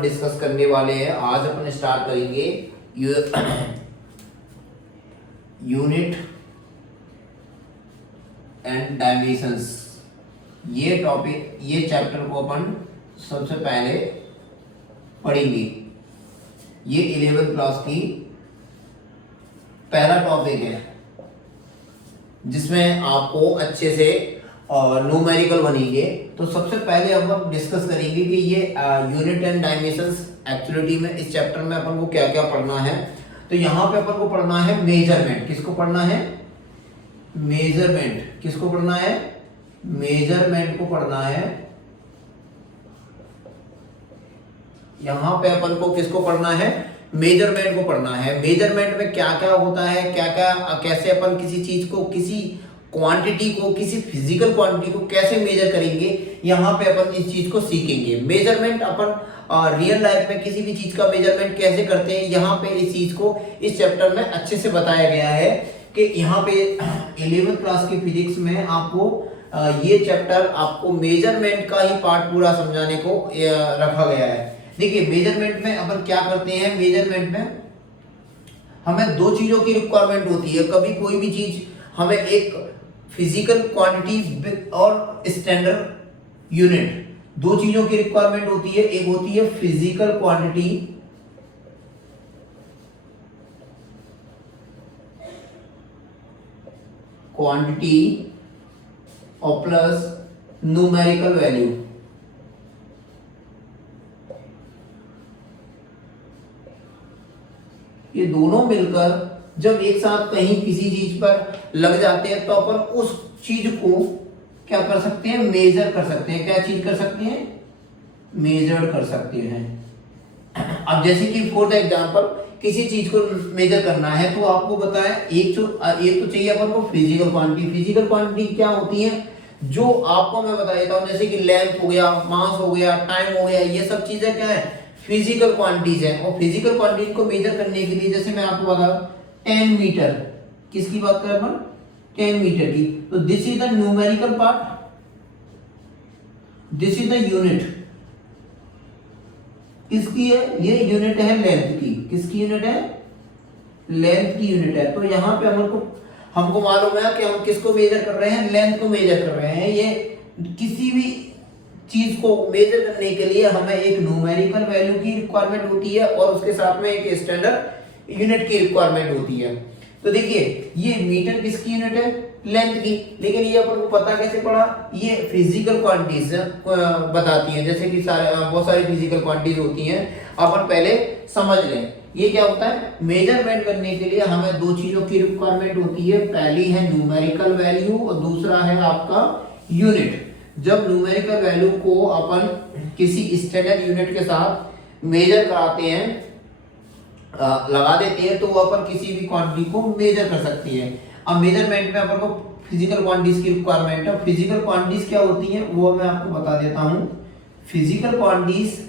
Discuss करने वाले हैं। आज अपन स्टार्ट करेंगे यूनिट एंड डायमेंशंस। ये टॉपिक, ये चैप्टर को अपन सबसे पहले पढ़ेंगे। ये 11th क्लास की पहला टॉपिक है जिसमें आपको अच्छे से न्यूमेरिकल बनेंगे। तो सबसे पहले अब हम डिस्कस करेंगे कि ये यूनिट एंड डायमेंशंस एक्चुअलिटी में इस चैप्टर में अपन को क्या क्या पढ़ना है। तो यहाँ पे अपन को पढ़ना है मेजरमेंट। किसको पढ़ना है? मेजरमेंट। किसको पढ़ना है? मेजरमेंट को पढ़ना है। यहाँ पे अपन को किसको पढ़ना है? मेजरमेंट को पढ़ना है। मेजरमेंट में क्या क्या होता है, क्या क्या, कैसे अपन किसी चीज को, किसी क्वांटिटी को, किसी फिजिकल क्वांटिटी को कैसे मेजर करेंगे, यहाँ पे अपन इस चीज को सीखेंगे। मेजरमेंट अपन रियल लाइफ में किसी भी चीज का मेजरमेंट कैसे करते हैं, यहाँ पे इस चीज को इस चैप्टर में अच्छे से बताया गया है कि यहाँ पे 11th क्लास की फिजिक्स में आपको ये चैप्टर आपको मेजरमेंट का ही पार्ट पूरा समझाने को रखा गया है। देखिए मेजरमेंट में अपन क्या करते हैं, मेजरमेंट में हमें दो चीजों की रिक्वायरमेंट होती है। कभी कोई भी चीज हमें एक फिजिकल क्वांटिटी और स्टैंडर्ड यूनिट, दो चीजों की रिक्वायरमेंट होती है। एक होती है फिजिकल क्वांटिटी और प्लस न्यूमेरिकल वैल्यू। ये दोनों मिलकर जब एक साथ कहीं किसी चीज पर लग जाते हैं तो अपन उस चीज को क्या कर सकते हैं? मेजर कर सकते हैं। क्या चीज कर सकते हैं? मेजर कर सकते हैं। अब जैसे कि फॉर द एग्जांपल किसी चीज को मेजर करना है तो आपको बताया एक तो चाहिए अपन को फिजिकल क्वांटिटी। फिजिकल क्वांटिटी क्या होती है? जो आपको मैं बता देता हूं, जैसे कि लेंथ हो गया, मास हो गया, टाइम हो गया, ये सब चीजें क्या है? फिजिकल क्वांटिटीज है। और फिजिकल क्वांटिटी को मेजर करने के लिए जैसे मैं आपको बता 10 मीटर, किसकी बात करें अपन? 10 मीटर की। तो this is the numerical part, this is the unit. किसकी है? ये यूनिट है लेंथ की। किसकी यूनिट है? लेंथ की यूनिट है। तो यहाँ पे हमको मालूम है कि हम किसको मेजर कर रहे हैं? लेंथ को मेजर कर रहे हैं। ये किसी भी चीज को मेजर करने के लिए हमें एक न्यूमेरिकल वैल्यू की रिक्वायरमेंट होती है और उसके साथ में एक स्टैंडर्ड यूनिट की रिक्वायरमेंट होती है। तो देखिए ये मीटर किसकी यूनिट है? लेंथ की। लेकिन ये अपन को पता कैसे पड़ा? ये फिजिकल क्वांटिटीज बताती है। जैसे कि बहुत सारी फिजिकल क्वांटिटीज होती हैं, अपन पहले समझ लें। ये क्या होता है? मेजरमेंट करने के लिए हमें दो चीजों की रिक्वायरमेंट होती है। पहली है न्यूमेरिकल वैल्यू और दूसरा है आपका यूनिट। जब न्यूमेरिकल वैल्यू को अपन किसी स्टैंडर्ड यूनिट के साथ मेजर कराते हैं, लगा देते हैं, तो अपन किसी भी क्वांटिटी को मेजर कर सकते हैं। अब मेजरमेंट में अपन को फिजिकल क्वांटिटीज की रिक्वायरमेंट है। फिजिकल क्वांटिटीज क्या होती हैं वो मैं आपको बता देता हूं। फिजिकल क्वांटिटीज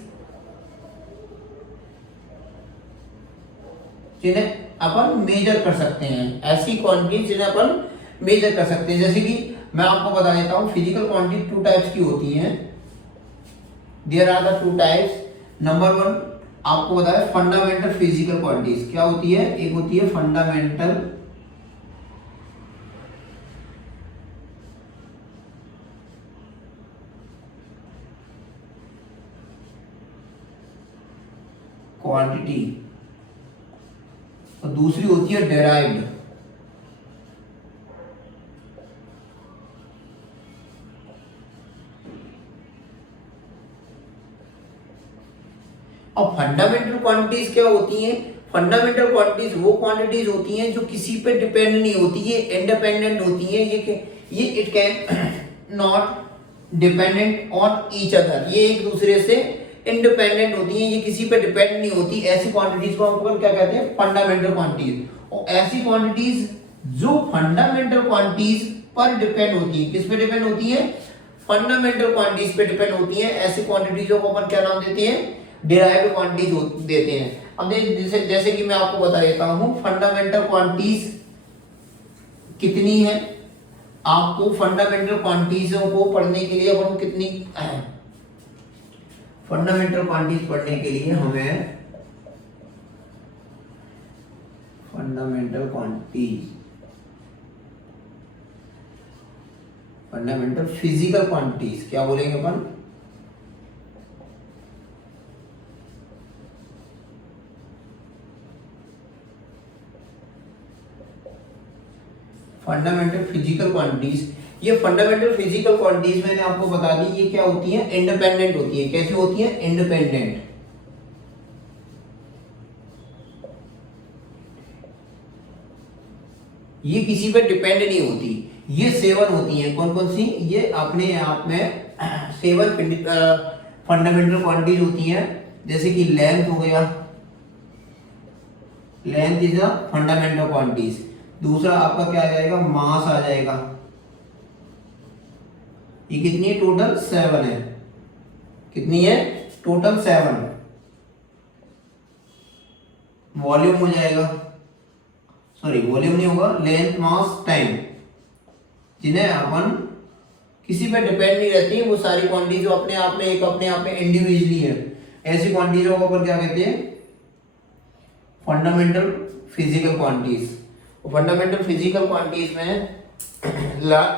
जिन्हें अपन मेजर कर सकते हैं, ऐसी क्वांटिटीज जिन्हें अपन मेजर कर सकते हैं। जैसे कि मैं आपको बता देता हूं, फिजिकल क्वांटिटी टू टाइप्स की होती हैं। There are the two types. Number 1 आपको बताया फंडामेंटल फिजिकल क्वांटिटीज। क्या होती है? एक होती है फंडामेंटल क्वांटिटी और दूसरी होती है डेराइव्ड। और फंडामेंटल क्वांटिटीज क्या होती हैं? फंडामेंटल क्वांटिटीज वो क्वांटिटीज होती हैं जो किसी पे डिपेंड नहीं होती, ये इंडिपेंडेंट होती हैं। ये it can not dependent on each other. ये एक दूसरे से इंडिपेंडेंट होती हैं, ये किसी पे डिपेंड नहीं होती। ऐसी क्वांटिटीज को हम क्या कहते हैं? Fundamental quantities. और ऐसी क्वांटिटीज जो फंडामेंटल क्वांटिटीज पर डिपेंड होती है। किस पे डिपेंड होती है? फंडामेंटल क्वांटिटीज पे डिपेंड होती है। ऐसी क्वांटिटीजों को अपन क्या नाम देते हैं? डिराइव्ड क्वांटिटीज देते हैं। अब जैसे कि मैं आपको बता देता हूं फंडामेंटल क्वांटिटीज कितनी है। आपको फंडामेंटल क्वांटिटीजों को पढ़ने के लिए अपन को कितनी फंडामेंटल क्वांटिटीज पढ़ने के लिए हमें fundamental quantities, fundamental physical quantities क्या बोलेंगे अपन, फंडामेंटल फिजिकल क्वांटिटीज। ये फंडामेंटल फिजिकल क्वांटिटीज मैंने आपको बता दी, ये क्या होती हैं, इंडिपेंडेंट होती है। कैसी होती है, इंडिपेंडेंट। ये किसी पे डिपेंड नहीं होती, ये 7 होती हैं। कौन कौन सी, ये अपने आप में 7 फंडामेंटल क्वांटिटीज होती हैं। जैसे कि लेंथ हो गया, length is a fundamental quantities. दूसरा आपका क्या आ जाएगा, मास आ जाएगा। ये कितनी है, टोटल 7 है। कितनी है, टोटल 7। वॉल्यूम हो जाएगा, सॉरी वॉल्यूम नहीं होगा, लेंथ मास टाइम, जिन्हें अपन किसी पे डिपेंड नहीं रहती, वो सारी क्वांटिटीज जो अपने आप में एक अपने आप में इंडिविजुअली है, ऐसी क्वांटिटीजों को अपन क्या कहते हैं, fundamental physical quantities. Fundamental physical quantities में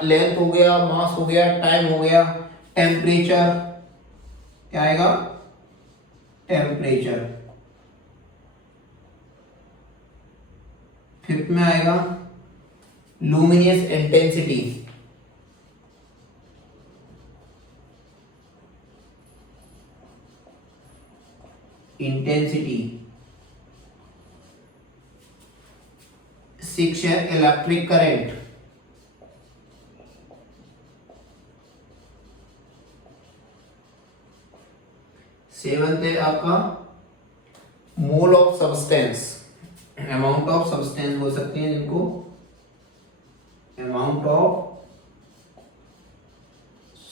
लेंथ हो गया, मास हो गया, टाइम हो गया, टेम्परेचर क्या आएगा, टेम्परेचर। फिफ्थ में आएगा लुमिनियस इंटेंसिटी, इंटेंसिटी। सिक्स है इलेक्ट्रिक करंट। सेवंथ है आपका mole of substance, amount of substance बोल सकते हैं जिनको, अमाउंट ऑफ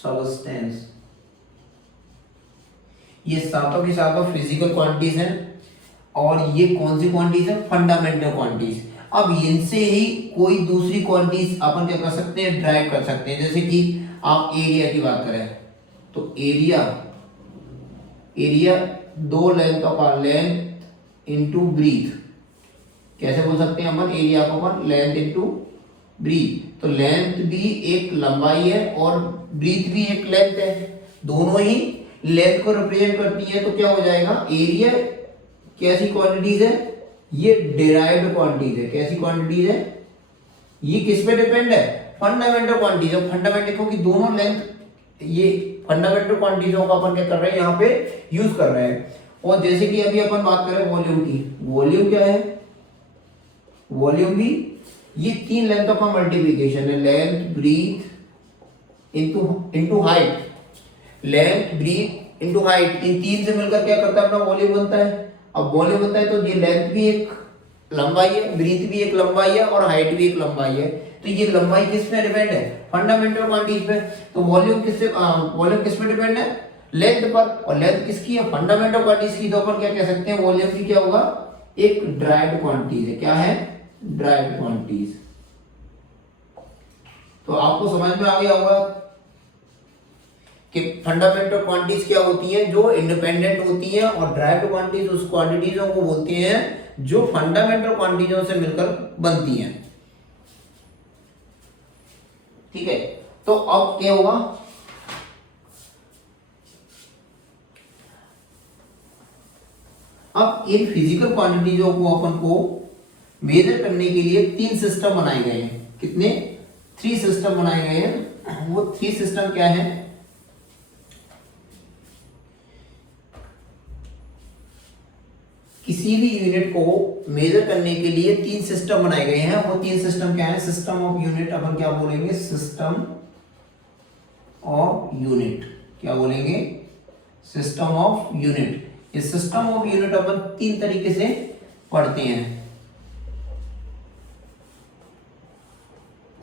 सब्सटेंस। ये सातों की सातों फिजिकल क्वांटिटीज हैं। और ये कौन सी क्वांटिटीज है, फंडामेंटल क्वांटिटीज। अब इनसे ही कोई दूसरी क्वांटिटीज अपन क्या कर सकते हैं, ड्राइव कर सकते हैं। जैसे कि आप एरिया की बात करें तो एरिया, एरिया दो लेंथ का लेंथ इनटू ब्रीथ, कैसे बोल सकते हैं अपन एरिया को, अपन लेंथ इनटू ब्रीथ। तो लेंथ भी एक लंबाई है और ब्रीथ भी एक लेंथ है, दोनों ही लेंथ को रिप्रेजेंट करती है। तो क्या हो जाएगा, एरिया कैसी क्वांटिटीज है, ये डिराइव्ड क्वांटिटीज है। कैसी क्वांटिटीज है, ये किस पे डिपेंड है, फंडामेंटल क्वांटिटीज। फंडामेंटल क्योंकि दोनों लेंथ, ये फंडामेंटल क्वांटिटीजों का अपन क्या कर रहे हैं, यहाँ पे यूज कर रहे हैं। और जैसे कि अभी अपन बात करें वॉल्यूम की, वॉल्यूम क्या है, वॉल्यूम भी ये तीन लेंथों का मल्टीप्लिकेशन है, length breadth into height, length breadth into height. इन तीन से मिलकर क्या करता है, अपना वॉल्यूम बनता है। अब वॉल्यूम बनता है तो ये लेंथ भी एक लंबाई है, ब्रीथ भी एक लंबाई है और हाइट भी एक लंबाई है। तो ये लंबाई किस पे डिपेंड है, फंडामेंटल क्वांटिटीज पे। तो वॉल्यूम किससे, वॉल्यूम किस पे डिपेंड है, लेंथ पर। और लेंथ किसकी है, फंडामेंटल क्वांटिटीज की। तो अपन क्या कह सकते हैं, वॉल्यूम की क्या होगा, एक ड्राइव्ड क्वांटिटीज है। क्या है, ड्राइव्ड क्वांटिटीज। तो आपको समझ में आ गया होगा कि फंडामेंटल क्वांटिटीज क्या होती हैं, जो इंडिपेंडेंट होती हैं, और ड्राइव्ड क्वांटिटीज उस क्वांटिटीजों को बोलते हैं जो फंडामेंटल क्वांटिटीजों से मिलकर बनती हैं। ठीक है, तो अब क्या होगा, अब इन फिजिकल क्वांटिटीजों को अपन को मेजर करने के लिए तीन सिस्टम बनाए गए हैं। कितने, 3 सिस्टम बनाए गए हैं। वो 3 सिस्टम क्या है, किसी भी यूनिट को मेजर करने के लिए 3 सिस्टम बनाए गए हैं। वो 3 सिस्टम क्या है, सिस्टम ऑफ यूनिट अपन क्या बोलेंगे, सिस्टम ऑफ यूनिट। क्या बोलेंगे, सिस्टम ऑफ यूनिट। इस सिस्टम ऑफ यूनिट अपन 3 तरीके से पढ़ते हैं।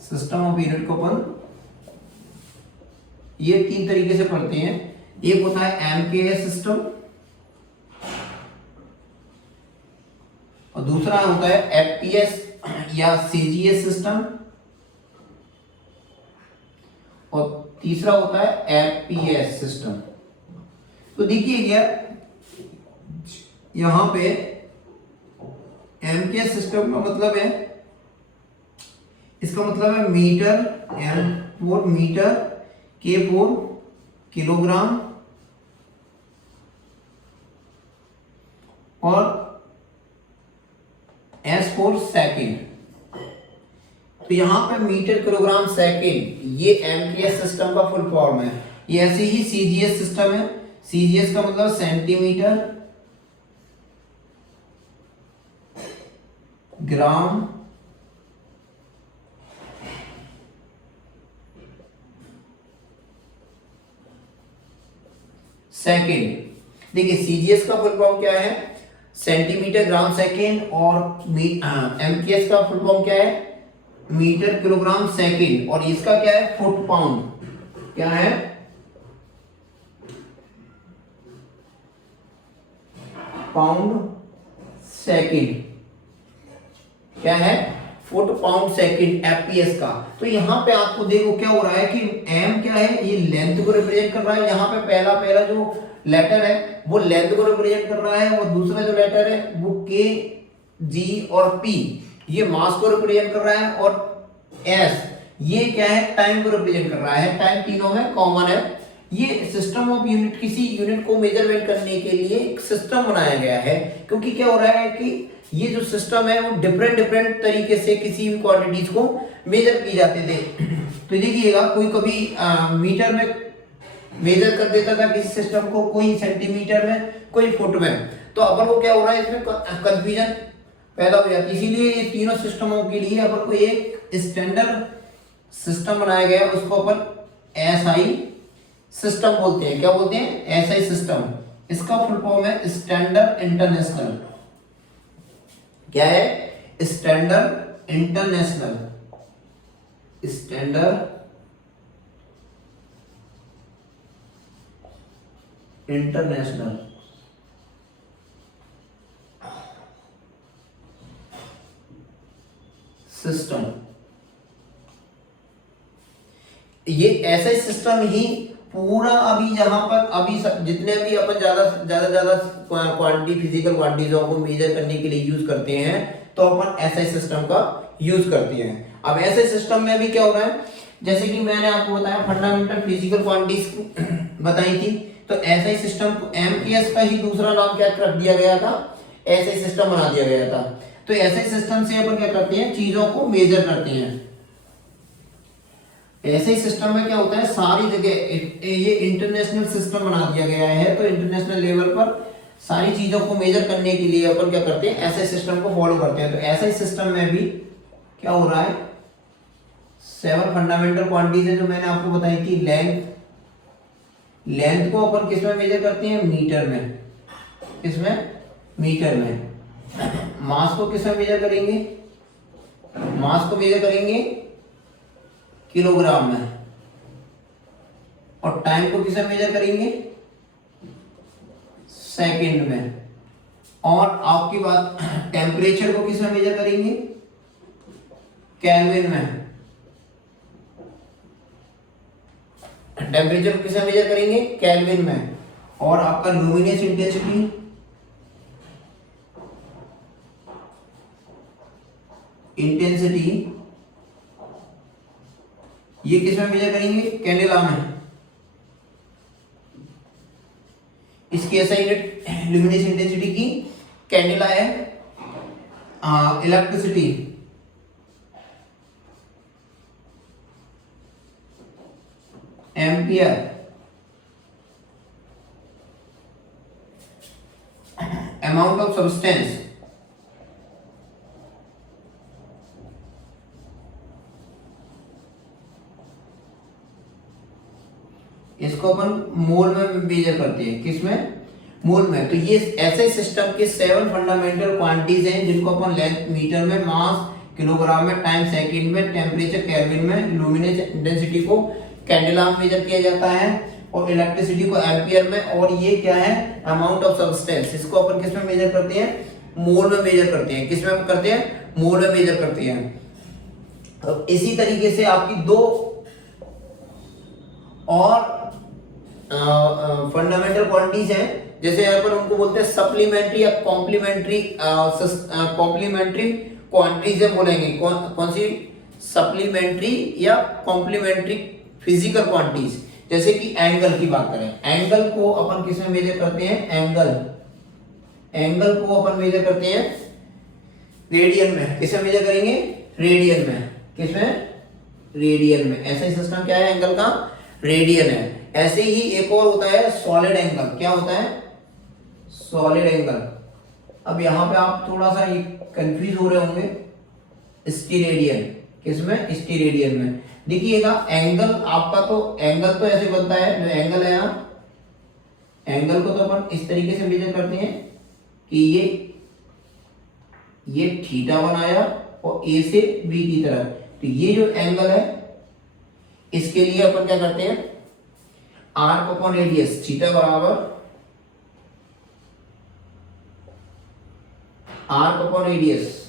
सिस्टम ऑफ यूनिट को अपन ये 3 तरीके से पढ़ते हैं। एक होता है एमकेएस सिस्टम, और दूसरा होता है एफपीएस या सीजीएस सिस्टम, और तीसरा होता है एफपीएस सिस्टम। तो देखिए क्या यहां पे एमकेएस सिस्टम का मतलब है, इसका मतलब है मीटर, एम फॉर मीटर, के फॉर किलोग्राम और एस फॉर सेकेंड। तो यहां पे मीटर, किलोग्राम, सेकेंड ये एमकेएस सिस्टम का फुल फॉर्म है। ये ऐसे ही सीजीएस सिस्टम है। सीजीएस का मतलब सेंटीमीटर, ग्राम, सेकेंड। देखिए सीजीएस का फुल फॉर्म क्या है, सेंटीमीटर, ग्राम, सेकेंड, और एमकेएस का फुल फॉर्म क्या है, मीटर, किलोग्राम, सेकेंड, और इसका क्या है, फुट पाउंड। क्या है, पाउंड सेकेंड। क्या है, फुट पाउंड सेकेंड, एफपीएस का। तो यहां पे आपको देखो क्या हो रहा है कि एम क्या है, ये लेंथ को रिप्रेजेंट कर रहा है। यहां पे पहला जो लेटर है वो लेंथ को रिप्रेजेंट कर रहा है, और दूसरा जो लेटर है वो के, जी और पी ये मास को रिप्रेजेंट कर रहा है, और एस ये क्या है, टाइम को रिप्रेजेंट कर रहा है। टाइम तीनों में कॉमन है। ये सिस्टम ऑफ यूनिट, किसी यूनिट को मेजरमेंट करने के लिए एक सिस्टम बनाया गया है, क्योंकि क्या हो रहा है कि ये जो सिस्टम है वो डिफरेंट तरीके से किसी भी क्वांटिटीज को मेजर की जाते थे। तो देखिएगा कोई कभी मीटर में मेजर कर देता था किसी सिस्टम को, कोई सेंटीमीटर में, कोई फुट में। तो अपन को क्या हो रहा है, इसमें कंफ्यूजन पैदा हो जाती है। इसीलिए ये तीनों सिस्टमों के लिए अपन को एक स्टैंडर्ड सिस्टम बनाया गया है, उसको अपन एसआई सिस्टम बोलते हैं। क्या बोलते हैं, एसआई सिस्टम। इसका फुल फॉर्म है स्टैंडर्ड इंटरनेशनल। क्या है, standard international, standard international. System. ये ऐसा ही सिस्टम ही पूरा अभी यहाँ पर अभी जितने भी अपन ज्यादा क्वांटिटी, फिजिकल क्वांटिटीजों को मेजर करने के लिए यूज करते हैं, तो अपन ऐसा सिस्टम का यूज करते हैं। अब ऐसे सिस्टम में भी क्या हो रहा है, जैसे कि मैंने आपको बताया फंडामेंटल फिजिकल क्वांटिटीज बताई थी, तो ऐसा ही सिस्टम को एमकेएस का ही दूसरा नाम क्या रख दिया गया था, ऐसा ही सिस्टम बना दिया गया था। तो ऐसे सिस्टम से अपन क्या करते हैं, चीजों को मेजर करते हैं। ऐसे ही सिस्टम में क्या होता है, सारी जगह ये इंटरनेशनल सिस्टम बना दिया गया है, तो इंटरनेशनल लेवल पर सारी चीजों को मेजर करने के लिए अपन क्या करते हैं, ऐसे सिस्टम को फॉलो करते हैं। तो ऐसे ही सिस्टम में भी क्या हो रहा है, 7 फंडामेंटल क्वांटिटीज है जो मैंने आपको बताई थी। लेंथ को अपन किस में मेजर करते हैं, मीटर में। किसमें, मीटर में। मास को किस में मेजर करेंगे, मास को मेजर करेंगे किलोग्राम में। और टाइम को किस में मेजर करेंगे, सेकंड में। और आपकी बात, टेम्परेचर को किस में मेजर करेंगे, केल्विन में। टेम्परेचर को किस में मेजर करेंगे, केल्विन में। और आपका लुमिनस इंटेंसिटी, ये किस में मेजर करेंगे, कैंडेला में। इसकी ऐसा यूनिट लुमिनस इंटेंसिटी की कैंडेला है। Electricity, ampere. Amount of substance, इसको अपन मोल में मेजर करते हैं। किसमें, मोल में। तो ये ऐसे सिस्टम के 7 फंडामेंटल क्वांटिटीज हैं जिनको अपन लेंथ मीटर में, मास किलोग्राम में, टाइम सेकंड में, टेम्परेचर केल्विन में, लुमिनस इंटेंसिटी को कैंडेला में मेजर किया जाता है, और इलेक्ट्रिसिटी को एम्पियर में। और ये क्या है, अमाउंट ऑफ सब्सटेंस, इसको अपन किस में मेजर करते हैं, मोल में मेजर करते हैं। किस में करते हैं, मोल में मेजर करते हैं। तो इसी तरीके से आपकी 2 और फंडामेंटल क्वांटिटीज हैं, जैसे यहाँ पर उनको बोलते हैं सप्लीमेंट्री या कॉम्प्लीमेंट्री क्वांटिटीज है, बोलेंगे कौन सी, सप्लीमेंट्री या कॉम्प्लीमेंट्री फिजिकल क्वांटिटीज। जैसे कि एंगल की बात करें, एंगल को अपन किस में मेजर करते हैं, एंगल को अपन मेजर करते हैं रेडियन में। किसमें मेजर करेंगे, रेडियन में। किसमें, रेडियन में। ऐसा ही सिस्टम क्या है एंगल का, रेडियन है। ऐसे ही एक और होता है सॉलिड एंगल। क्या होता है, सॉलिड एंगल। अब यहां पे आप थोड़ा सा कंफ्यूज हो रहे होंगे, स्टीरेडियन। किसमें, स्टीरेडियन में। देखिएगा एंगल आपका, तो एंगल तो ऐसे बनता है, जो एंगल है यहाँ, एंगल को तो अपन इस तरीके से मेजर करते हैं कि ये थीटा बनाया और ए से बी की तरफ। तो ये जो एंगल है इसके लिए अपन क्या करते हैं, आर्क अपॉन रेडियस, थीटा बराबर आर्क अपॉन रेडियस।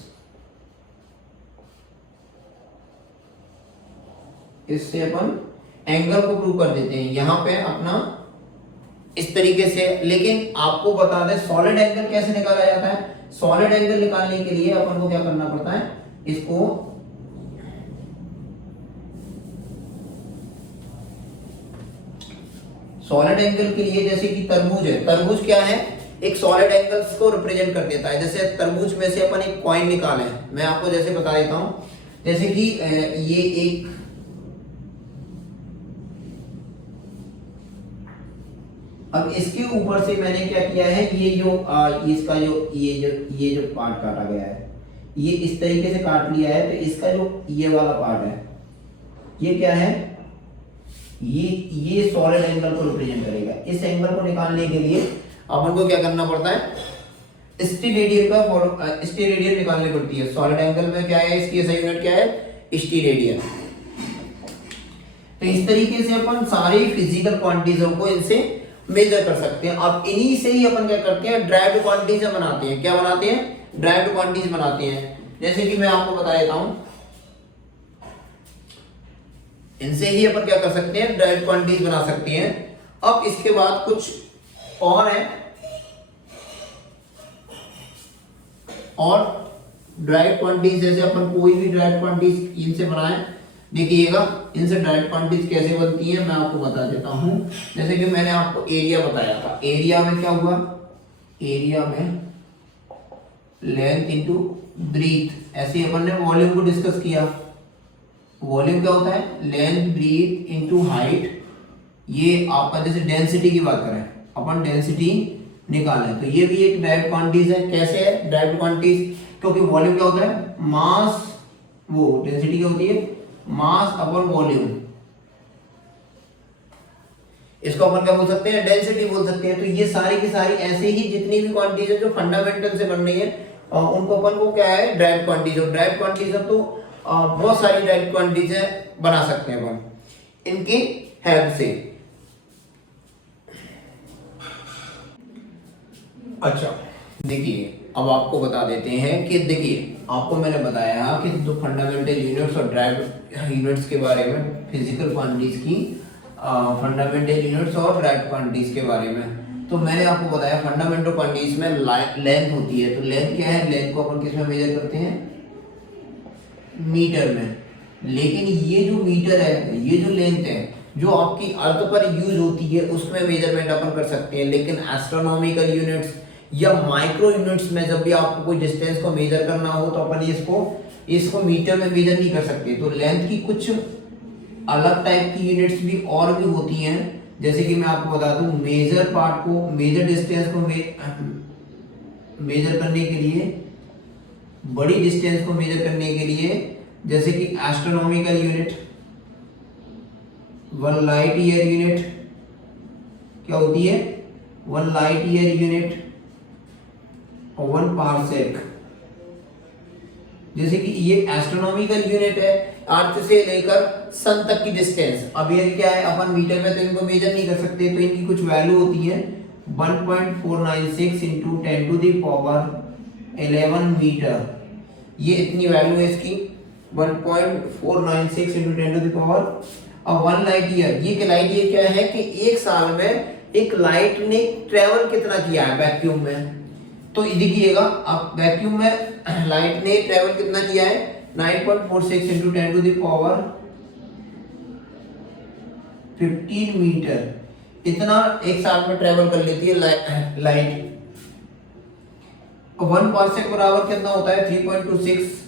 इससे अपन एंगल को प्रूव कर देते हैं यहां पे अपना इस तरीके से। लेकिन आपको बता दें सॉलिड एंगल कैसे निकाला जाता है। सॉलिड एंगल निकालने के लिए अपन को क्या करना पड़ता है, इसको सॉलिड एंगल के लिए, जैसे कि तरबूज है, तरबूज क्या है, एक सॉलिड एंगल्स को रिप्रेजेंट कर देता है। जैसे तरबूज में से अपन एक कॉइन निकाले, मैं आपको जैसे बता देता हूं, जैसे कि ये एक, अब इसके ऊपर से मैंने क्या किया है, ये जो इसका जो ये जो पार्ट काटा गया है, ये इस तरीके से काट लिया है। तो इसका जो ये वाला पार्ट है, ये क्या है, ये सॉलिड एंगल को रिप्रेजेंट करेगा। इस एंगल को निकालने के लिए अपन को क्या करना पड़ता है, स्टीरेडियन निकालनी पड़ती है। सॉलिड एंगल में क्या है, इसकी SI यूनिट क्या है, स्टीरेडियन। तो इस तरीके से अपन सारे फिजिकल क्वांटिटीजों को इनसे मेजर कर सकते हैं। अब इन्हीं से ही अपन क्या करते हैं, ड्राइव्ड क्वांटिटीज बनाते हैं। क्या बनाते हैं, ड्राइव्ड क्वांटिटीज बनाते हैं। जैसे कि मैं आपको बता देता हूं, इनसे ही अपन क्या कर सकते हैं, ड्राइव्ड क्वांटिटीज बना सकते हैं। अब इसके बाद कुछ और है, और ड्राइव्ड क्वांटिटीज, जैसे अपन कोई भी ड्राइव्ड क्वांटिटीज इनसे बनाए, देखिएगा इनसे ड्राइव्ड क्वांटिटीज कैसे बनती है मैं आपको बता देता हूं। जैसे कि मैंने आपको एरिया बताया था, एरिया में क्या हुआ, एरिया में लेंथ इंटू ब्रीथ। ऐसे अपन ने वॉल्यूम को डिस्कस किया। वॉल्यूम क्या होता है, लेंथ ब्रीथ इंटू हाइट। ये आपका जैसे डेंसिटी की बात करें, अपन डेंसिटी निकालें, तो ये भी एक ड्राइव्ड क्वांटिटीज है। कैसे है ड्राइव्ड क्वांटिटीज, क्योंकि वॉल्यूम क्या होता है, मास, वो डेंसिटी क्या होती है, मास अपॉन वॉल्यूम। इसको अपन क्या बोल सकते हैं, डेंसिटी बोल सकते हैं। तो ये सारी की सारी ऐसे ही जितनी भी क्वांटिटीज है जो फंडामेंटल से बन रही है, उनको अपन को क्या है, ड्राइव्ड क्वांटिटीज। और ड्राइव्ड क्वांटिटीज तो बहुत सारी ड्राइव्ड क्वांटिटीज बना सकते हैं अपन इनकी हेल्प से। अच्छा देखिए, अब आपको बता देते हैं कि देखिए आपको मैंने बताया कि जो फंडामेंटल यूनिट्स और ड्राइव्ड यूनिट्स के बारे में, फिजिकल क्वांटिटीज की फंडामेंटल यूनिट्स और ड्राइव्ड क्वांटिटीज के बारे में। तो मैंने आपको बताया फंडामेंटल क्वांटिटीज में लेंथ होती है। तो लेंथ क्या है, लेंथ को अपन किस में मेजर करते हैं, मीटर में। लेकिन ये जो मीटर है, ये जो लेंथ है जो आपकी अर्थ पर यूज होती है, उसमें मेजरमेंट अपन कर सकते हैं। लेकिन एस्ट्रोनॉमिकल यूनिट्स या माइक्रो यूनिट्स में जब भी आपको कोई डिस्टेंस को मेजर करना हो तो अपन इसको मीटर में मेजर नहीं कर सकते। तो लेंथ की कुछ अलग टाइप की यूनिट्स भी और भी होती हैं। जैसे कि मैं आपको बता दूं, मेजर पार्ट को, मेजर डिस्टेंस को मेजर करने के लिए, बड़ी डिस्टेंस को मेजर करने के लिए, जैसे कि astronomical unit, 1 light year unit क्या होती है, 1 लाइट ईयर यूनिट और 1 पारसेक। जैसे कि ये एस्ट्रोनॉमिकल यूनिट है, अर्थ से लेकर सन तक की डिस्टेंस। अब ये क्या है, अपन मीटर में तो इनको मेजर नहीं कर सकते, तो इनकी कुछ वैल्यू होती है 1.496 into 10 to the power 11 metre. ये इतनी वैल्यू है इसकी, 1.496 इंटू 10 टू द पावर अब 1 लाइट ईयर, ये लाइट ईयर क्या है कि एक साल में एक लाइट ने ट्रेवल कितना किया है वैक्यूम में। तो देखिएगा अब वैक्यूम में लाइट ने ट्रेवल कितना किया है 9.46 into 10 to the power 15 metre, इतना एक साल में ट्रेवल कर लेती है लाइट। 1 पार्सेक बराबर कितना होता है 3.26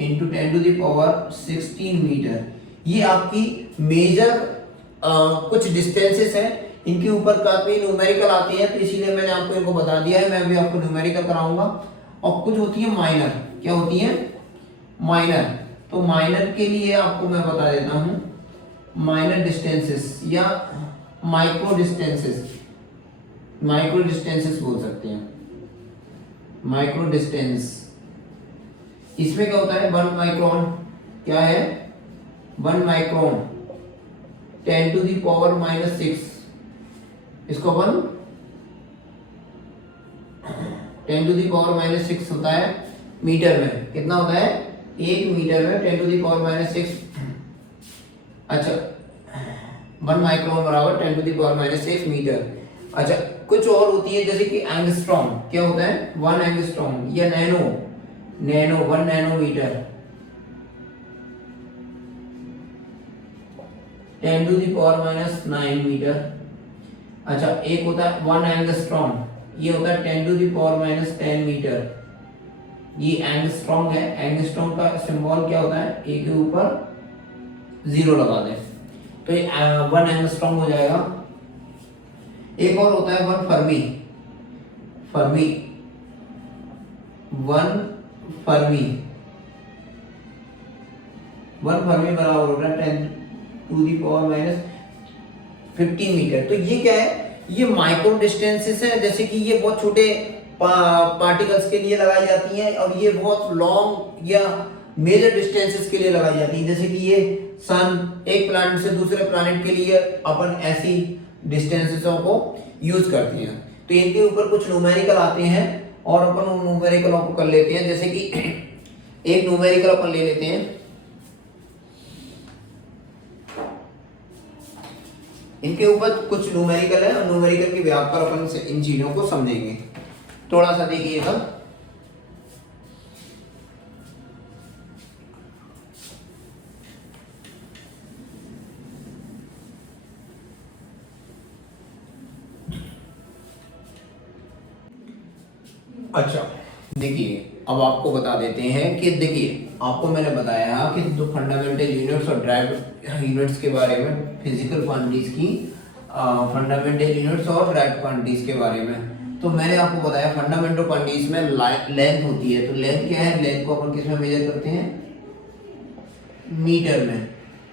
into 10 to the power 16 metre. ये आपकी मेजर कुछ डिस्टेंसेस हैं, इनके ऊपर काफी न्यूमेरिकल आती हैं, तो इसीलिए मैंने आपको इनको बता दिया है। मैं अभी आपको न्यूमेरिकल कराऊंगा। और कुछ होती है माइनर, क्या होती है माइनर। तो माइनर के लिए आपको मैं बता देता हूं, माइनर डिस्टेंसेस या माइक्रो डिस्टेंसेस, माइक्रो डिस्टेंसेस बोल सकते हैं, माइक्रो डिस्टेंस। इसमें क्या होता है 1 माइक्रोन, क्या है 1 माइक्रोन 10 टू दी पावर -6, इसको अपन 10 टू दी पावर -6 होता है मीटर में, कितना होता है 1 मीटर में 10 टू दी पावर -6। अच्छा 1 माइक्रोन बराबर 10 टू दी पावर -6 मीटर। अच्छा कुछ और होती है जैसे कि एंगस्ट्रॉम, क्या होता है 1 एंगस्ट्रॉम, या nano 1 nanometre 10 to the power -9 metre. अच्छा एक होता है 1 एंगस्ट्रॉम, ये होता है 10 टू दी पावर -10 मीटर। ये एंगस्ट्रॉम है, एंगस्ट्रॉम का सिंबल क्या होता है ए के ऊपर 0 लगा दें तो ये 1 एंगस्ट्रॉम हो जाएगा। एक और होता है 1 फर्मी, 1 फर्मी बराबर होता है 10 टू दी पावर -15 मीटर। तो ये क्या है, ये माइक्रो डिस्टेंसेस है, जैसे कि ये बहुत छोटे पार्टिकल्स के लिए लगाई जाती हैं, और ये बहुत लॉन्ग या मेजर डिस्टेंसेस के लिए लगाई जाती है। जैसे कि ये सन, एक प्लैनेट से दूसरे प्लैनेट के लिए अपन ऐसी डिस्टेंसेसों को यूज करते हैं। तो इनके ऊपर कुछ न्यूमेरिकल आते हैं और अपन उन न्यूमेरिकलों को कर लेते हैं। जैसे कि एक न्यूमेरिकल अपन ले लेते हैं, इनके ऊपर कुछ न्यूमेरिकल है और न्यूमेरिकल के व्याप पर अपन से इन चीजों को समझेंगे। थोड़ा सा देखिएगा। अच्छा देखिए अब आपको बता देते हैं कि देखिए आपको मैंने बताया कि जो फंडामेंटल यूनिट्स और ड्राइव यूनिट्स के बारे में, फिजिकल क्वांटिटीज की फंडामेंटल यूनिट्स और ड्राइव क्वांटिटीज के बारे में। तो मैंने आपको बताया फंडामेंटल क्वांटिटीज में लेंथ होती है। तो लेंथ क्या है, लेंथ को अपन किस में मेजर करते हैं मीटर में।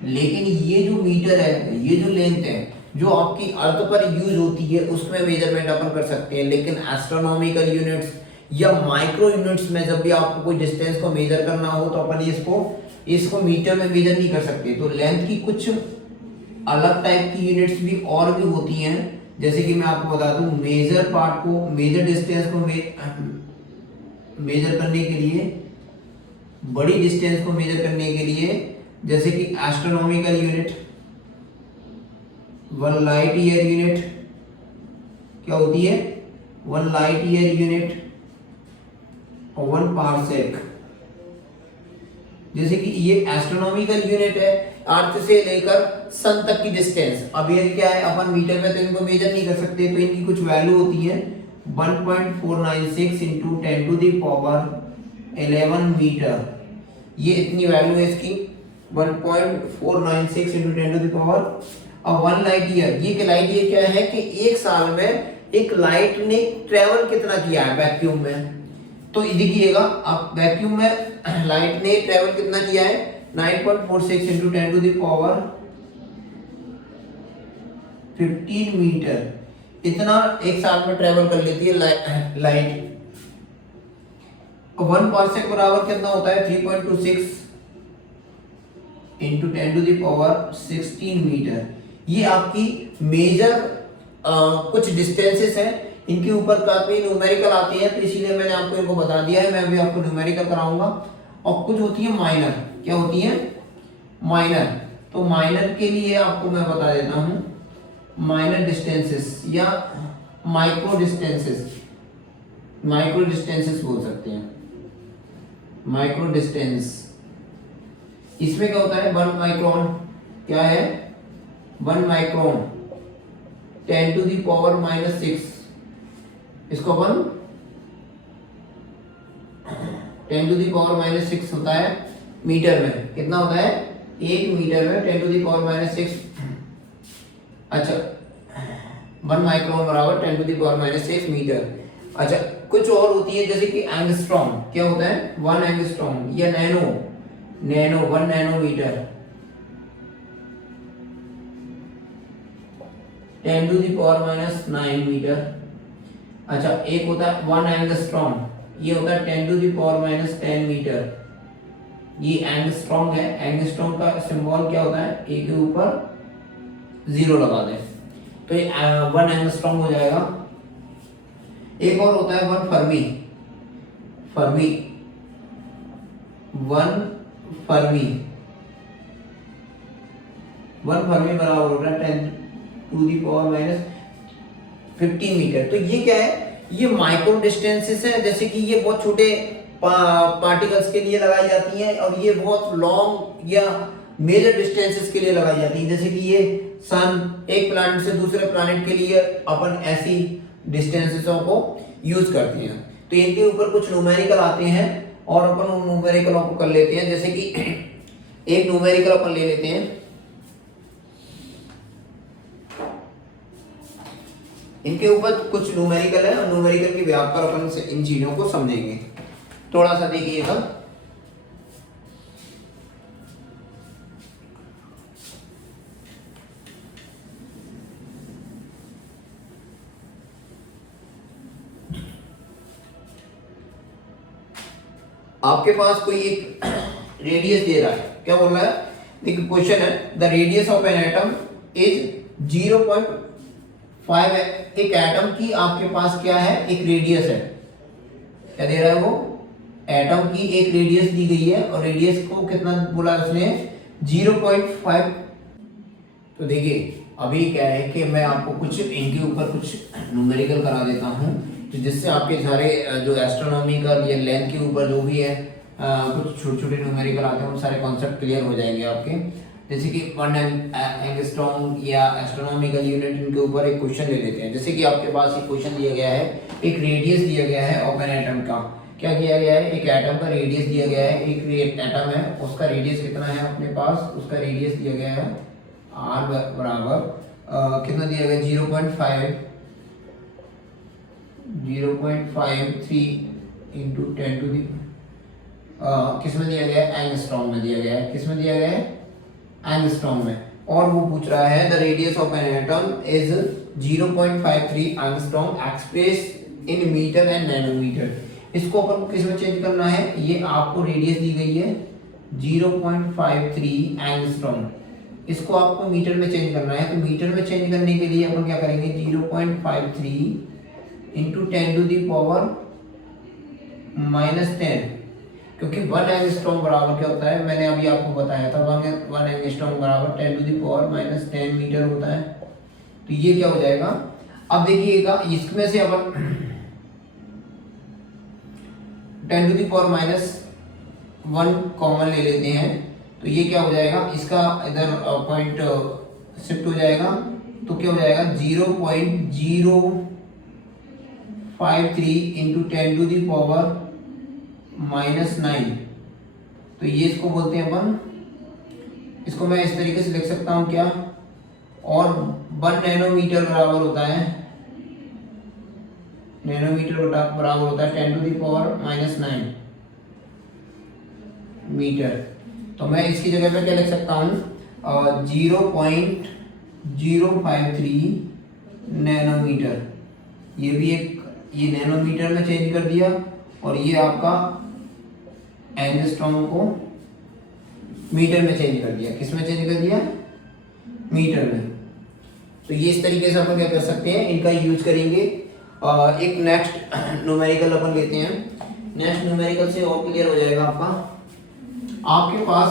लेकिन ये जो मीटर है, ये जो लेंथ है जो आपकी अर्थ पर यूज होती है उसमें मेजरमेंट अपन कर सकते हैं। लेकिन एस्ट्रोनॉमिकल यूनिट्स या माइक्रो यूनिट्स में जब भी आपको कोई डिस्टेंस को मेजर करना हो तो अपन इसको मीटर में मेजर नहीं कर सकते। तो लेंथ की कुछ अलग टाइप की यूनिट्स भी और भी होती हैं। जैसे कि मैं आपको बता दूं, मेजर पार्ट को, मेजर डिस्टेंस को मेजर करने के लिए, बड़ी डिस्टेंस को मेजर करने के लिए, जैसे कि astronomical unit 1 light year unit क्या होती है 1 लाइट ईयर यूनिट और 1 पारसेक। जैसे कि ये एस्ट्रोनॉमिकल यूनिट है, अर्थ से लेकर सन तक की डिस्टेंस। अब ये क्या है, अपन मीटर में तो इनको मेजर नहीं कर सकते, तो इनकी कुछ वैल्यू होती है 1.496 into 10 to the power 11 metre. ये इतनी वैल्यू है इसकी 1.496 इंटू 10 टू दी पावर। अब 1 लाइट ईयर, ये लाइट ईयर क्या है कि एक साल में एक लाइट ने ट्रेवल कितना किया है वैक्यूम में। तो देखिएगा अब वैक्यूम में लाइट ने ट्रेवल कितना किया है 9.46 into 10 to the power 15 metre, इतना एक साल में ट्रेवल कर लेती है लाइट। 1 पारसेक बराबर कितना होता है 3.26 into 10 to the power 16 metre. ये आपकी मेजर कुछ डिस्टेंसेस हैं, इनके ऊपर काफी न्यूमेरिकल आती है, तो इसीलिए मैंने आपको इनको बता दिया है। मैं अभी आपको न्यूमेरिकल कराऊंगा। और कुछ होती है माइनर, क्या होती है माइनर। तो माइनर के लिए आपको मैं बता देता हूं, माइनर डिस्टेंसेस या माइक्रो डिस्टेंसेस बोल सकते हैं, माइक्रो डिस्टेंस। इसमें क्या होता है 1 माइक्रोन, क्या है 1 माइक्रोन 10⁻⁻⁶, इसको अपन 10⁻⁻⁶ होता है मीटर में, कितना होता है 1 मीटर में 10⁻⁻⁶। अच्छा 1 माइक्रोन बराबर 10⁻⁻⁶ मीटर। अच्छा कुछ और होती है जैसे कि एंगस्ट्रॉम, क्या होता है 1 एंगस्ट्रॉम, या नैनो 1 नैनोमीटर 10⁻⁹ मीटर। अच्छा एक होता है 1 एंगस्ट्रॉम, ये होता है 10⁻⁻10 मीटर। ये एंगस्ट्रॉम है, एंगस्ट्रॉम का सिंबल क्या होता है, ए के ऊपर 0 लगा दें तो ये 1 एंगस्ट्रॉम हो जाएगा। एक और होता है 1 फर्मी, 1 फर्मी बराबर होगा 10⁻⁻15 मीटर। तो ये क्या है, ये माइक्रो डिस्टेंसेस है, जैसे कि ये बहुत छोटे पार्टिकल्स के लिए लगाई जाती हैं और ये बहुत लॉन्ग या मेजर डिस्टेंसेस के लिए लगाई जाती हैं, जैसे कि ये सन, एक प्लैनेट से दूसरे प्लैनेट के लिए अपन ऐसी डिस्टेंसेसों को यूज करते हैं। तो इनके ऊपर कुछ न्यूमेरिकल आते हैं और अपन उन न्यूमेरिकलों को कर लेते हैं। जैसे कि एक न्यूमेरिकल अपन ले लेते हैं, इनके ऊपर कुछ न्यूमेरिकल है और न्यूमेरिकल की व्याख्या पर अपन इन चीजों को समझेंगे। थोड़ा सा देखिएगा, आपके पास कोई एक रेडियस दे रहा है, क्या बोल रहा है, देखिए क्वेश्चन है the radius of an atom is 0.5। एक एटम की आपके पास क्या है, एक रेडियस है, क्या दे रहा है वो, एटम की एक रेडियस दी गई है और रेडियस को कितना बोला उसने 0.5। तो देखिए अभी क्या है कि मैं आपको कुछ इनके ऊपर कुछ न्यूमेरिकल करा देता हूँ, तो जिससे आपके सारे जो एस्ट्रोनॉमिकल या लेंथ के ऊपर जो भी है कुछ छोटे छोटे न्यूमेरिकल आते हैं, वो सारे कॉन्सेप्ट क्लियर हो जाएंगे आपके। जैसे कि 1 एंगस्ट्रॉम या एस्ट्रोनॉमिकल यूनिट, इनके ऊपर एक क्वेश्चन ले लेते हैं। जैसे कि आपके पास एक क्वेश्चन दिया गया है, एक रेडियस दिया गया है ऑफ एन एटम का, क्या दिया गया है, एक एटम का रेडियस दिया गया है, एक एटम है उसका रेडियस कितना है अपने पास, उसका रेडियस दिया गया है r बराबर कितना दिया गया 0.53 इंटू 10 टू दी किसमें दिया गया है, एंगस्ट्रॉम में दिया गया है, किसमें दिया गया है, एंगस्ट्रॉम में। और वो पूछ रहा है the radius of an atom is 0.53 angstrom express in metre and nanometre. इसको अपन को किसमें चेंज करना है, ये आपको रेडियस दी गई है 0.53 एंगस्ट्रॉम, इसको आपको मीटर में चेंज करना है। तो मीटर में चेंज करने के लिए अपन क्या करेंगे 0.53 इंटू 10 टू दी पावर -10, क्योंकि 1 एंगस्ट्रॉम बराबर क्या होता है, मैंने अभी आपको बताया था 1 एंगस्ट्रॉम बराबर 10 टू दी पावर -10 मीटर होता है। तो ये क्या हो जाएगा, अब देखिएगा इसमें से अपन 10 टू दी पावर -1 कॉमन ले लेते हैं, तो ये क्या हो जाएगा, इसका इधर पॉइंट शिफ्ट हो जाएगा, तो क्या हो जाएगा 0.053 इंटू 10 टू दी पावर -9। तो ये इसको बोलते हैं अपन, इसको मैं इस तरीके से लिख सकता हूँ क्या, और 1 नैनोमीटर बराबर होता है, नैनोमीटर बराबर होता है 10 टू दी पावर -9 मीटर। तो मैं इसकी जगह पे क्या लिख सकता हूँ 0.053 नैनोमीटर, ये भी एक, ये नैनोमीटर में चेंज कर दिया और ये आपका एंगस्ट्रॉम को मीटर में चेंज कर दिया, किस में चेंज कर दिया, मीटर में। तो ये इस तरीके से अपन क्या कर सकते हैं, इनका यूज करेंगे। एक नेक्स्ट न्यूमेरिकल अपन लेते हैं, नेक्स्ट न्यूमेरिकल से और क्लियर हो जाएगा आपका। आपके पास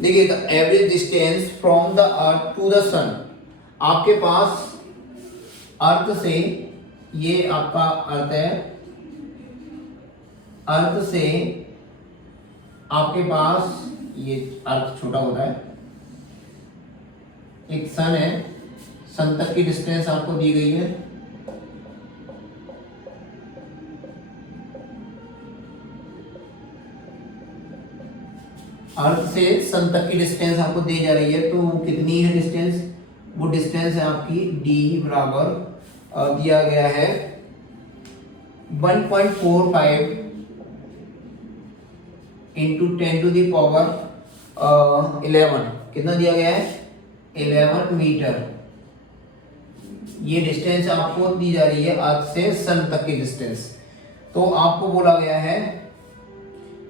देखिए the average distance from the earth to the sun, आपके पास अर्थ से, ये आपका अर्थ है, अर्थ से आपके पास, ये अर्थ छोटा होता है, एक सन है, सन तक की डिस्टेंस आपको दी गई है। अर्थ से सन तक की डिस्टेंस आपको दी जा रही है, तो कितनी है डिस्टेंस? वो डिस्टेंस है आपकी d बराबर दिया गया है 1.45 इंटू 10 टू द पावर 11, कितना दिया गया है? 11 मीटर। ये डिस्टेंस आपको दी जा रही है अर्थ से सन तक की डिस्टेंस। तो आपको बोला गया है,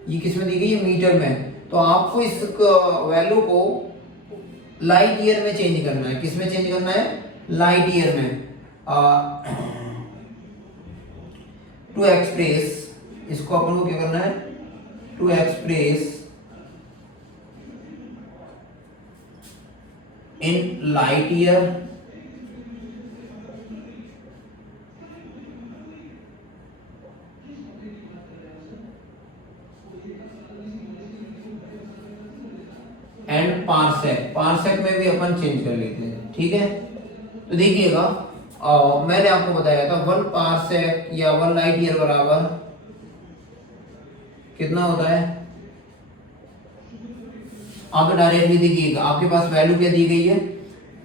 ये किसमें दी गई है? मीटर में। तो आपको इस वैल्यू को लाइट ईयर में चेंज करना है। किसमें चेंज करना है? लाइट ईयर में। टू एक्सप्रेस, इसको अपन को क्या करना है? To express in light year and parsec, parsec में भी अपन चेंज कर लेते हैं, ठीक है। तो देखिएगा, मैंने आपको बताया था 1 पार्सेक या 1 लाइट ईयर बराबर कितना होता है? आप डायरेक्टली देखिएगा, आपके पास वैल्यू क्या दी गई है?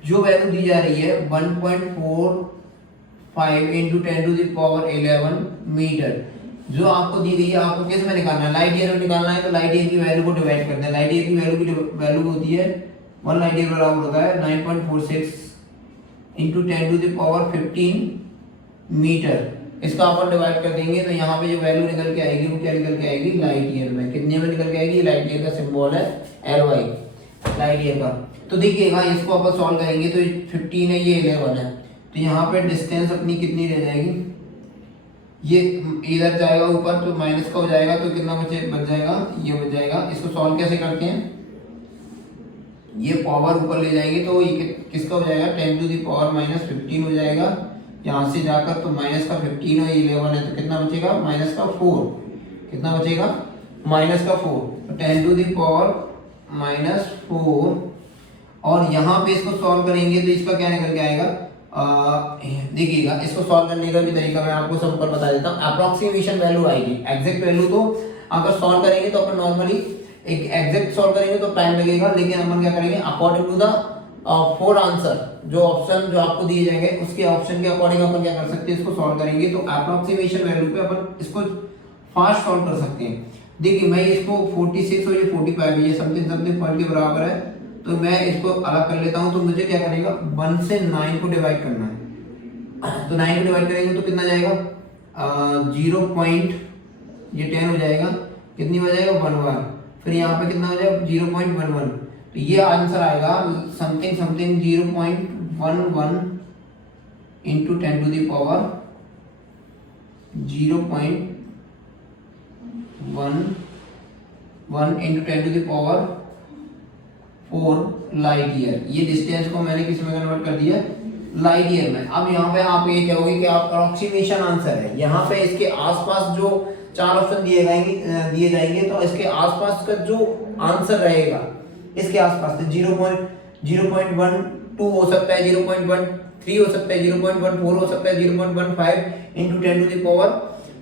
जो वैल्यू दी जा रही है 1.45 into 10 to the power 11 metre, जो आपको दी गई है, आपको किस में निकालना है? लाइट ईयर में निकालना है। तो लाइट ईयर की वैल्यू को डिवाइड करते हैं। लाइट ईयर की वैल्यू होती है 1 लाइट ईयर बराबर होता है 9.46 into 10 to the power 15 metre. इसका अपन डिवाइड कर देंगे तो यहाँ पे जो वैल्यू निकल के आएगी वो क्या निकल के आएगी? लाइट ईयर में। कितने में निकल के आएगी? लाइट ईयर का सिंबल है LY, लाइट ईयर का। तो देखिएगा, इसको अपन सॉल्व करेंगे तो 15 है, ये 11 है, तो यहाँ पे डिस्टेंस अपनी कितनी रह जाएगी? ये इधर जाएगा ऊपर तो माइनस का हो जाएगा, तो कितना बच जाएगा? ये बच जाएगा। इसको सॉल्व कैसे करते हैं? ये पावर ऊपर ले जाएंगे तो ये किसका हो जाएगा? 10 टू द पावर माइनस 15 हो जाएगा। यहाँ से जाकर तो माइनस का 15 और 11 है, तो कितना बचेगा? माइनस का 4। कितना बचेगा? माइनस का 4। तो 10 टू द पावर माइनस 4, और यहाँ पे इसको सॉल्व करेंगे तो इसका क्या निकल के आएगा? देखिएगा, इसको सॉल्व करने का भी तरीका मैं आपको सिंपल बता देता हूँ। अप्रोक्सीमेशन वैल्यू आएगी, एग्जैक्ट वैल्यू तो अगर सॉल्व करेंगे तो अपन नॉर्मली एक एग्जैक्ट सॉल्व करेंगे तो टाइम लगेगा, लेकिन अपन क्या करेंगे? अकॉर्डिंग टू द 4 आंसर, जो ऑप्शन जो आपको दिए जाएंगे उसके ऑप्शन के अकॉर्डिंग अपन क्या कर सकते हैं? इसको सॉल्व करेंगे। तो अप्रोक्सीमेशन वैल्यू पे अपन इसको फास्ट सॉल्व कर सकते हैं। देखिए, मैं इसको 46 और ये 45 ये समथिंग समथिंग पॉइंट के बराबर है, तो मैं इसको अलग कर लेता हूं। तो मुझे क्या करेगा? 1 से 9 को डिवाइड करना है। तो 9 को डिवाइड करेंगे तो कितना जाएगा? 0 पॉइंट, ये 10 हो जाएगा, कितनी हो जाएगा? 11। फिर यहाँ पे कितना हो जाएगा? 0.11। तो ये आंसर आएगा something something 0.11 into 10 to the power 0.11 into 10 to the power 4 light year. ये डिस्टेंस को मैंने किस में कन्वर्ट कर दिया? लाइट ईयर में। अब यहाँ पे आप ये कहोगे कि आप अप्रोक्सीमेशन आंसर है, यहाँ पे इसके आसपास जो 4 ऑप्शन दिए जाएंगे तो इसके आसपास का जो आंसर रहेगा इसके आसपास से 0.12 हो सकता है, 0.13 हो सकता है, 0.14 हो सकता है, 0.15 into 10 to the power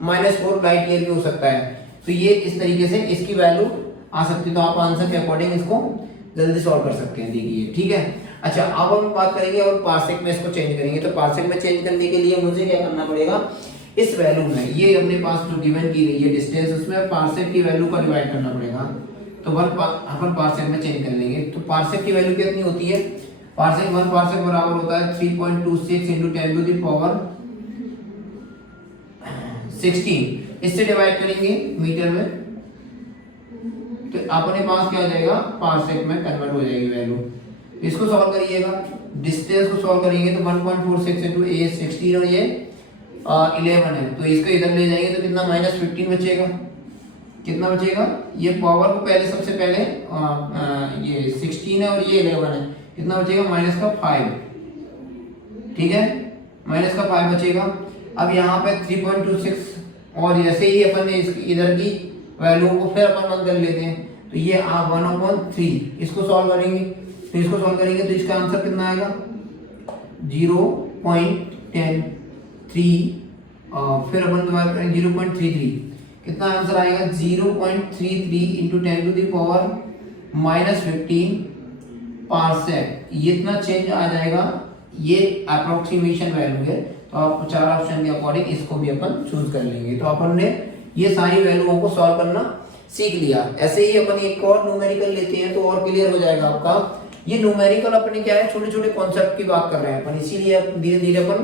-4 light year भी हो सकता है। तो ये इस तरीके से इसकी वैल्यू आ सकती है। तो आप आंसर के अकॉर्डिंग इसको जल्दी सॉल्व कर सकते हैं। देखिए, ठीक है। अच्छा, अब हम बात करेंगे और पार्सेक में इसको चेंज करेंगे। तो पार्सेक में चेंज करने के लिए मुझे क्या करना पड़ेगा? इस वैल्यू में, ये अपने पास जो गिवन की गई है डिस्टेंस, उसमें पार्सेक की वैल्यू को डिवाइड करना पड़ेगा। तो अपन पार्सेक में चेंज कर लेंगे। तो पार्सेक की वैल्यू कितनी होती है? पार्सेक 1 पार्सेक बराबर होता है 3.26 इंटू 10 टू द पावर 16। इससे डिवाइड करेंगे मीटर में, तो अपने पास क्या आ जाएगा? पार्सेक में कन्वर्ट हो जाएगी वैल्यू। इसको सॉल्व करिएगा, डिस्टेंस को सॉल्व करेंगे तो 1.46 इंटू ये 16 और ये 11 है, तो इसको इधर ले जाएंगे तो कितना? -15 बचेगा। कितना बचेगा, ये पावर को पहले सबसे पहले ये 16 है और ये 11 है, कितना बचेगा माइनस का 5, ठीक है, माइनस का 5 बचेगा। अब यहाँ पे 3.26 और जैसे ही अपन ने इधर की वैल्यू को फिर अपन बंद कर लेते हैं, तो ये आप 1/3 इसको सॉल्व करेंगे, तो इसको सॉल्व करेंगे तो इसका आंसर कितना आएगा 0.103 फिर अपन दोबारा करेंगे 0.33, कितना आंसर आएगा 0.33 इंटू 10⁻⁻15 पार्सेक, ये इतना चेंज आ जाएगा। ये अप्रोक्सीमेशन वैल्यू है, तो आप 4 ऑप्शन के अकॉर्डिंग इसको भी अपन चूज कर लेंगे। तो अपन ने ये सारी वैल्यूओं को सॉल्व करना सीख लिया। ऐसे ही अपन एक और न्यूमेरिकल लेते हैं तो और क्लियर हो जाएगा आपका। ये न्यूमेरिकल अपने क्या है, छोटे छोटे कॉन्सेप्ट की बात कर रहे हैं अपन, इसीलिए धीरे धीरे अपन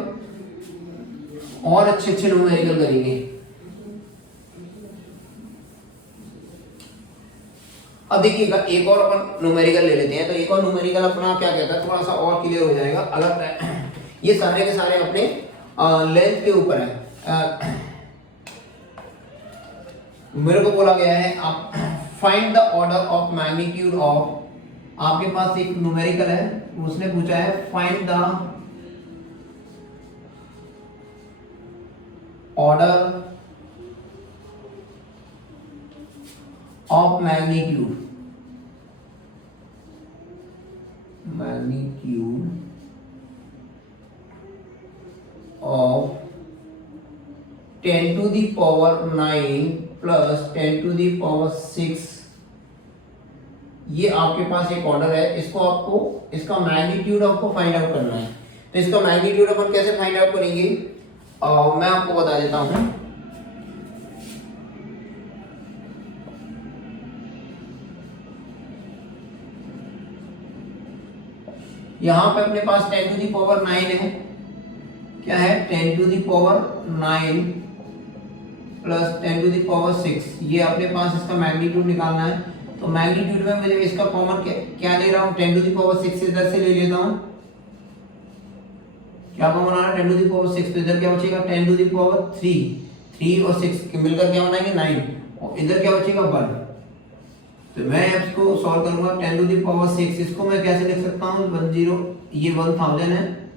और अच्छे अच्छे न्यूमेरिकल करेंगे। अब देखिएगा एक और अपन न्यूमेरिकल ले लेते हैं, तो एक और न्यूमेरिकल अपना क्या कहता है, थोड़ा सा और क्लियर हो जाएगा। अगर ये सारे के सारे अपने लेंथ के ऊपर है, मेरे को बोला गया है आप find the order of magnitude of, आपके पास एक न्यूमेरिकल है, उसने पूछा है find the order of magnitude of 10⁻9 plus 10⁻6, ये आपके पास एक ऑर्डर है, इसको आपको इसका मैग्नीट्यूड आपको फाइंड आउट करना है। तो इसका मैग्नीट्यूड अपन कैसे फाइंड आउट करेंगे, मैं आपको बता देता हूं। यहां पे अपने पास 10⁻9 है, क्या है 10⁻9 प्लस 10⁻6, ये अपने पास इसका मैग्नीट्यूड निकालना है। तो मैग्नीट्यूड में मुझे इसका कॉमन क्या ले रहा हूं, 10⁻6 इधर से ले लेता हूं, क्या कॉमन आ रहा है 10⁻6, तो इधर क्या बचेगा 10⁻3, 3 और 6 मिलकर क्या बनाएंगे 9, और इधर क्या बचेगा 1। तो मैं इसको सॉल्व करूंगा 10⁻6, इसको मैं कैसे लिख सकता हूं 10, ये 1000 है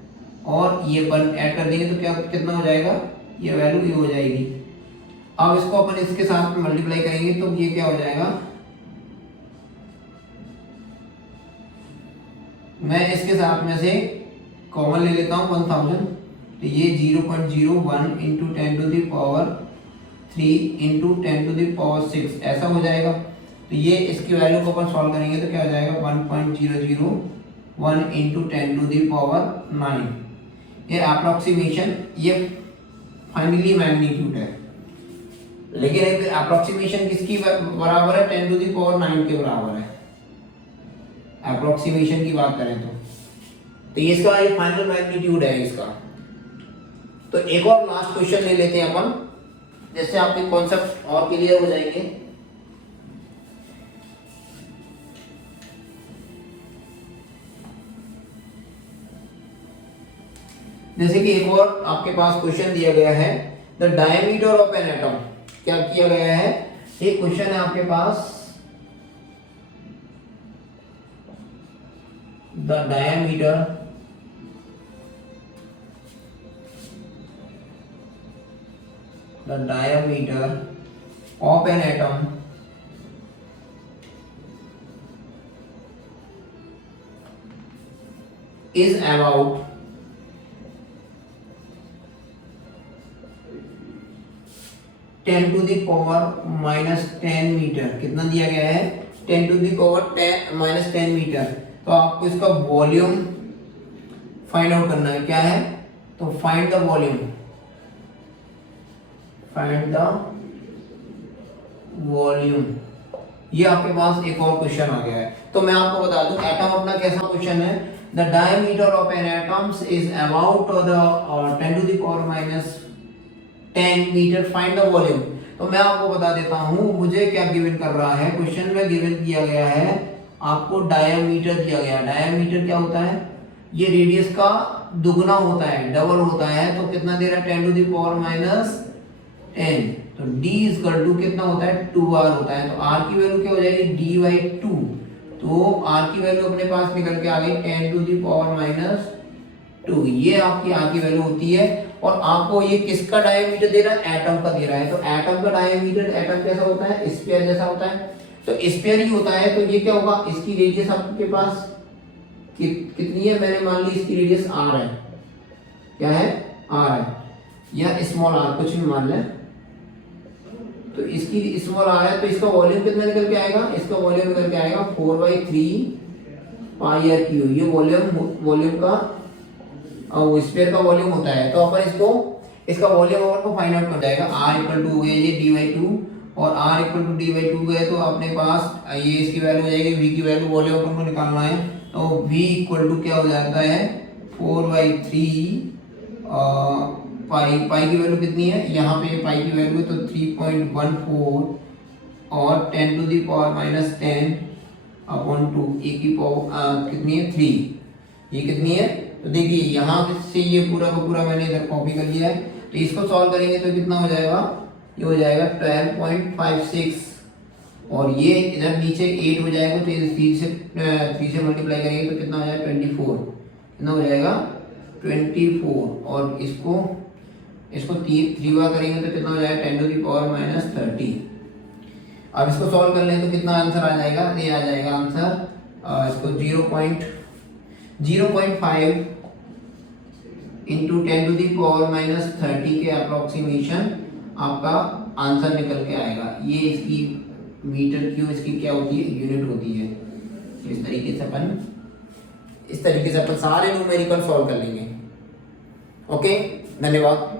और ये 1 ऐड कर देंगे तो क्या कितना हो जाएगा, ये वैल्यू ये हो जाएगी। अब इसको अपन इसके साथ मल्टीप्लाई करेंगे तो ये क्या हो जाएगा, मैं इसके साथ में से कॉमन ले लेता हूं 1000, तो ये 0.01 इंटू 10⁻3 इंटू 10⁻6 ऐसा हो जाएगा। तो ये इसकी वैल्यू को अपन सॉल्व करेंगे तो क्या हो जाएगा 1.001 इंटू 10⁻9, ये अप्रोक्सीमेशन, ये फाइनली मैग्नीट्यूड है, लेकिन अप्रोक्सीमेशन किसकी बराबर है 10⁻9 के बराबर है, अप्रोक्सीमेशन की बात करें तो ये इसका ये फाइनल मैग्नीट्यूड है इसका। तो एक और लास्ट क्वेश्चन ले लेते हैं अपन, जैसे आपके कॉन्सेप्ट और क्लियर हो जाएंगे। जैसे कि एक और आपके पास क्वेश्चन दिया गया है, the diameter of an atom, क्या किया गया है, एक क्वेश्चन है आपके पास, the diameter of an atom is about 10⁻⁻10 metre, कितना दिया गया है 10⁻10 मीटर। तो आपको इसका वॉल्यूम फाइंड आउट करना है, क्या है, तो फाइंड द वॉल्यूम, ये आपके पास एक और क्वेश्चन आ गया है। तो मैं आपको बता दूं एटम अपना कैसा क्वेश्चन है, the diameter of an atoms is about the 10⁻10 metre, find the volume. तो मैं आपको बता देता हूं मुझे क्या गिवन कर रहा है, क्वेश्चन में गिवन किया गया है आपको डायमीटर दिया गया है। डायमीटर क्या होता है, ये रेडियस का दुगना होता है, डबल होता है, तो कितना दे रहा है 10⁻ 10, तो d इक्वल टू कितना होता है 2r होता है। तो r की वैल्यू क्या हो जाएगी d बाई 2, तो r की वैल्यू अपने पास निकल के आ गई 10 टू दी पावर माइनस 2, ये आपकी r की वैल्यू होती है। और आपको ये किसका डायमीटर दे रहा है, एटम का दे रहा है। तो एटम का डायमीटर, एटम कैसा होता है, स्फीयर जैसा होता है, तो स्फीयर ही होता है। तो ये क्या होगा, इसकी रेडियस आपके पास कितनी है, मैंने मान ली इसकी रेडियस r है, क्या है r है, या स्मॉल r कुछ भी मान लें, तो इसकी स्मॉल r है। तो इसका वॉल्यूम कितना निकल के आएगा, इसका वॉल्यूम निकल के आएगा 4/3 पाई आर क्यू। ये वॉल्यूम का वो स्फीयर का वॉल्यूम होता है। तो अपन इसको, इसका वॉल्यूम अपन को फाइंड आउट कर जाएगा। r इक्वल टू हो गया ये d/2, और r इक्वल टू d/2 गए तो अपने पास ये इसकी वैल्यू हो जाएगी, v की वैल्यू वॉल्यूम अपन को निकालना है। तो v इक्वल टू क्या हो जाता है 4/3 पाई की वैल्यू कितनी है, यहाँ पे पाई की वैल्यू है तो 3.14 और 10 to the power minus 10 upon 2, a की पावर कितनी है 3, ये कितनी है। तो देखिए यहाँ से ये पूरा का पूरा मैंने इधर कॉपी कर लिया है। तो इसको सॉल्व करेंगे तो कितना हो जाएगा, ये हो जाएगा 12.56, और ये इधर नीचे 8 हो जाएगा, तो 3 से मल्टीप्लाई करेंगे तो कितना हो जाएगा 24, कितना हो जाएगा 24, और इसको 3 बार करेंगे तो कितना हो जाएगा 10 टू दी पावर माइनस 30। अब इसको सॉल्व कर लें तो कितना आंसर आ जाएगा, ये आ जाएगा आंसर इसको 0.05 into 10 to the power minus 30 के अप्रोक्सीमेशन आपका आंसर निकल के आएगा। ये इसकी मीटर क्यूब इसकी क्या होती है, यूनिट होती है। इस तरीके से अपन सारे न्यूमेरिकल सॉल्व कर लेंगे। ओके, धन्यवाद।